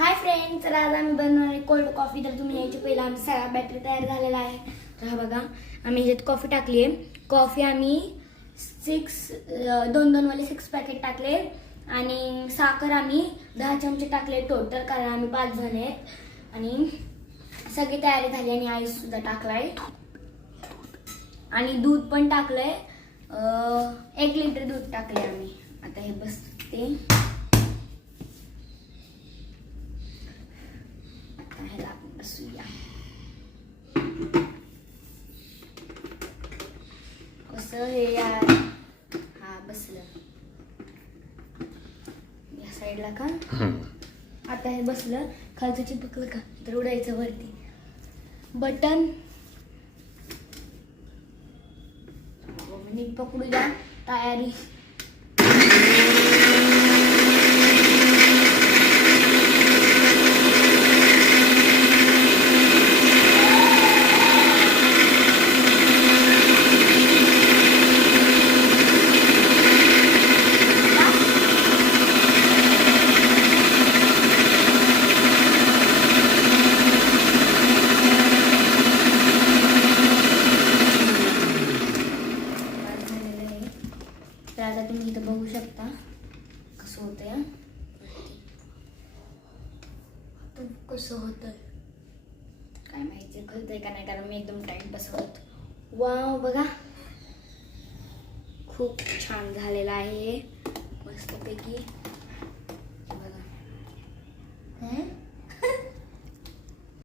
Hi friends, तर आज आम्ही बनवणार आहे कोल्ड कॉफी. तर तुम्ही यायच्या पहिला आमचा सगळा बॅटरी तयार झालेला आहे. तर हा बघा, आम्ही ह्याच्यात कॉफी टाकली आहे. कॉफी आम्ही 2 वाले 6 पॅकेट टाकले आणि साखर आम्ही 10 चमचे टाकले टोटल, कारण आम्ही 5 जण आहेत. आणि सगळी तयारी झाली आणि आईस सुद्धा टाकलाय आणि दूध पण टाकलंय. 1 लिटर दूध टाकले आम्ही. आता हे बसते, ह्याला आपण बसूया. कसं हे यार, हा बसलं या साईडला का. आता हे बसलं, खालचं चिपकलं का तर उडायचं वरती बटन. नीट पकडूया. तयारी. तर आता तुम्ही इथं बघू शकता कसं होतंय. कसं होतं काय माहिती, कळतंय का नाही, कारण मी एकदम टाइम बसवत. वाव, बघा खूप छान झालेला आहे मस्तपैकी.